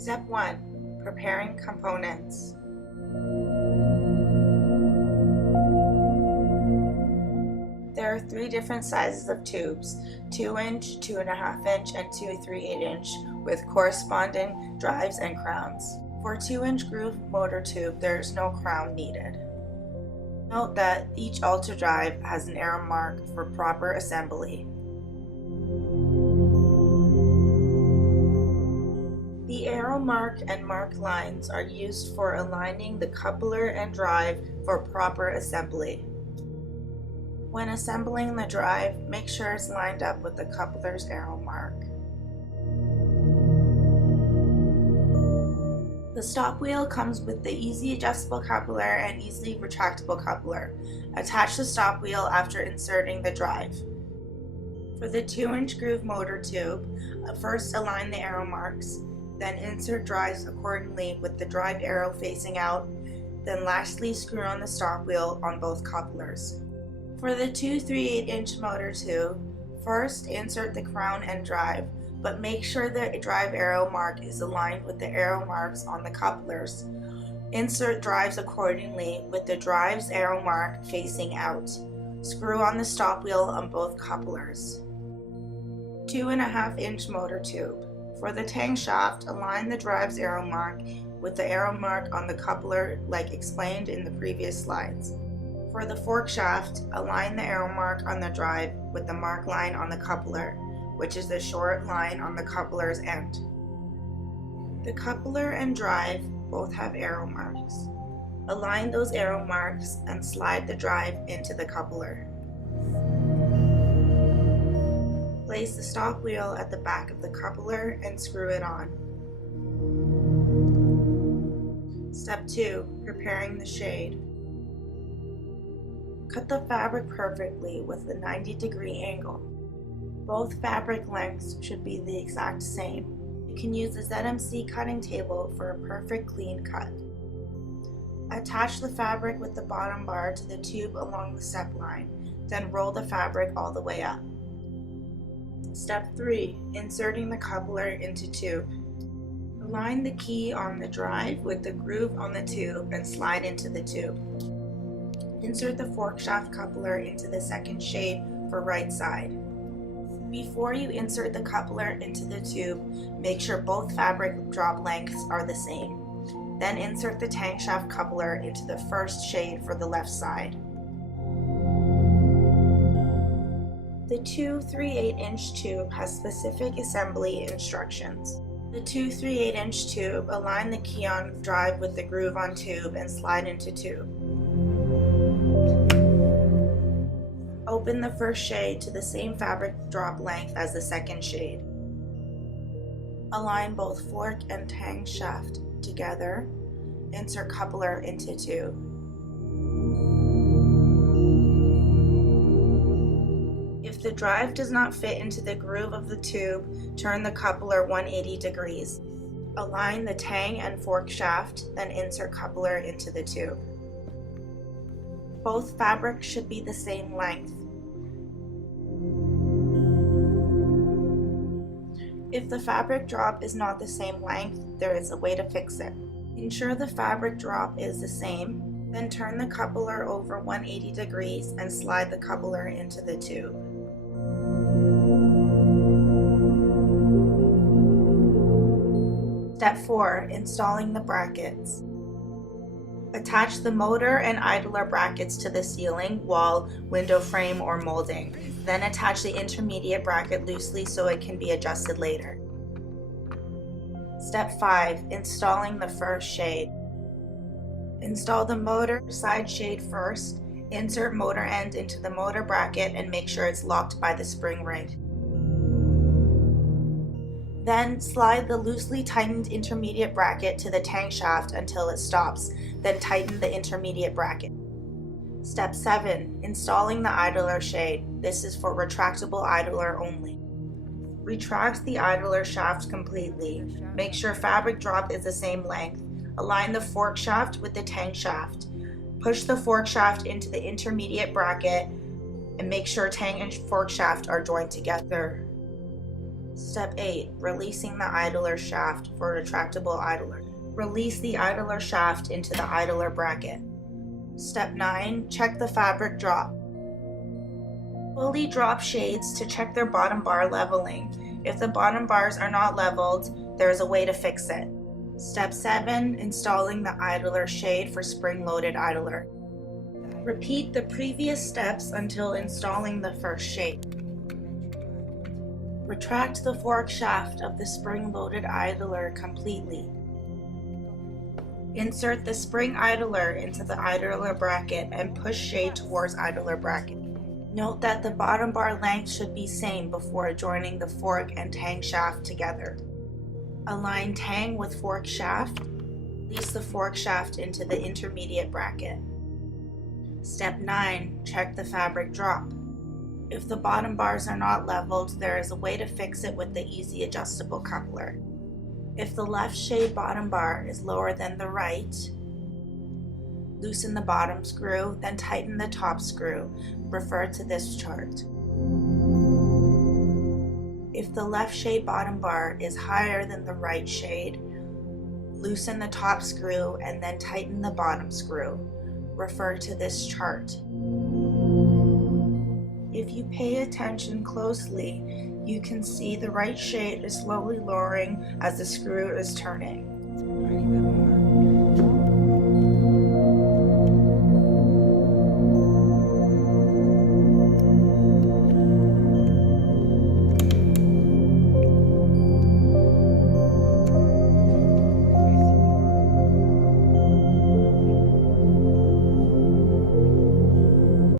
Step 1. Preparing components. There are 3 different sizes of tubes, 2-inch, 2.5-inch, and 2 3/8-inch, with corresponding drives and crowns. For 2-inch groove motor tube, there is no crown needed. Note that each Ultra drive has an arrow mark for proper assembly. The arrow mark and mark lines are used for aligning the coupler and drive for proper assembly. When assembling the drive, make sure it's lined up with the coupler's arrow mark. The stop wheel comes with the EZ-Adjustable coupler and EZ-Retractable coupler. Attach the stop wheel after inserting the drive. For the 2-inch groove motor tube, first align the arrow marks, then insert drives accordingly with the drive arrow facing out, then lastly screw on the stop wheel on both couplers. For the 2 3/8-inch motor tube, first insert the crown and drive, but make sure the drive arrow mark is aligned with the arrow marks on the couplers. Insert drives accordingly with the drive's arrow mark facing out. Screw on the stop wheel on both couplers. 2.5-inch motor tube. For the tang shaft, align the drive's arrow mark with the arrow mark on the coupler like explained in the previous slides. For the fork shaft, align the arrow mark on the drive with the mark line on the coupler, which is the short line on the coupler's end. The coupler and drive both have arrow marks. Align those arrow marks and slide the drive into the coupler. Place the stop wheel at the back of the coupler and screw it on. Step 2. Preparing the shade. Cut the fabric perfectly with a 90-degree angle. Both fabric lengths should be the exact same. You can use the ZMC cutting table for a perfect clean cut. Attach the fabric with the bottom bar to the tube along the step line, then roll the fabric all the way up. Step 3. Inserting the coupler into tube. Align the key on the drive with the groove on the tube and slide into the tube. Insert the fork shaft coupler into the second shade for right side. Before you insert the coupler into the tube, make sure both fabric drop lengths are the same. Then insert the tang shaft coupler into the first shade for the left side. The 2 3/8-inch tube has specific assembly instructions. The 2 3/8-inch tube, align the key on drive with the groove on tube and slide into tube. Open the first shade to the same fabric drop length as the second shade. Align both fork and tang shaft together. Insert coupler into tube. If the drive does not fit into the groove of the tube, turn the coupler 180 degrees. Align the tang and fork shaft, then insert coupler into the tube. Both fabrics should be the same length. If the fabric drop is not the same length, there is a way to fix it. Ensure the fabric drop is the same, then turn the coupler over 180 degrees and slide the coupler into the tube. Step 4. Installing the brackets. Attach the motor and idler brackets to the ceiling, wall, window frame, or molding. Then attach the intermediate bracket loosely so it can be adjusted later. Step 5. Installing the first shade. Install the motor side shade first. Insert motor end into the motor bracket and make sure it's locked by the spring ring. Then slide the loosely tightened intermediate bracket to the tang shaft until it stops, then tighten the intermediate bracket. Step 7. Installing the idler shade. This is for retractable idler only. Retract the idler shaft completely. Make sure fabric drop is the same length. Align the fork shaft with the tang shaft. Push the fork shaft into the intermediate bracket and make sure tang and fork shaft are joined together. Step 8. Releasing the idler shaft for retractable idler. Release the idler shaft into the idler bracket. Step 9. Check the fabric drop. Fully drop shades to check their bottom bar leveling. If the bottom bars are not leveled, there is a way to fix it. Step 7. Installing the idler shade for spring-loaded idler. Repeat the previous steps until installing the first shade. Retract the fork shaft of the spring-loaded idler completely. Insert the spring idler into the idler bracket and push shade towards idler bracket. Note that the bottom bar length should be same before joining the fork and tang shaft together. Align tang with fork shaft. Release the fork shaft into the intermediate bracket. Step 9. Check the fabric drop. If the bottom bars are not leveled, there is a way to fix it with the EZ-Adjustable coupler. If the left shade bottom bar is lower than the right, loosen the bottom screw, then tighten the top screw. Refer to this chart. If the left shade bottom bar is higher than the right shade, loosen the top screw and then tighten the bottom screw. Refer to this chart. If you pay attention closely, you can see the right shade is slowly lowering as the screw is turning.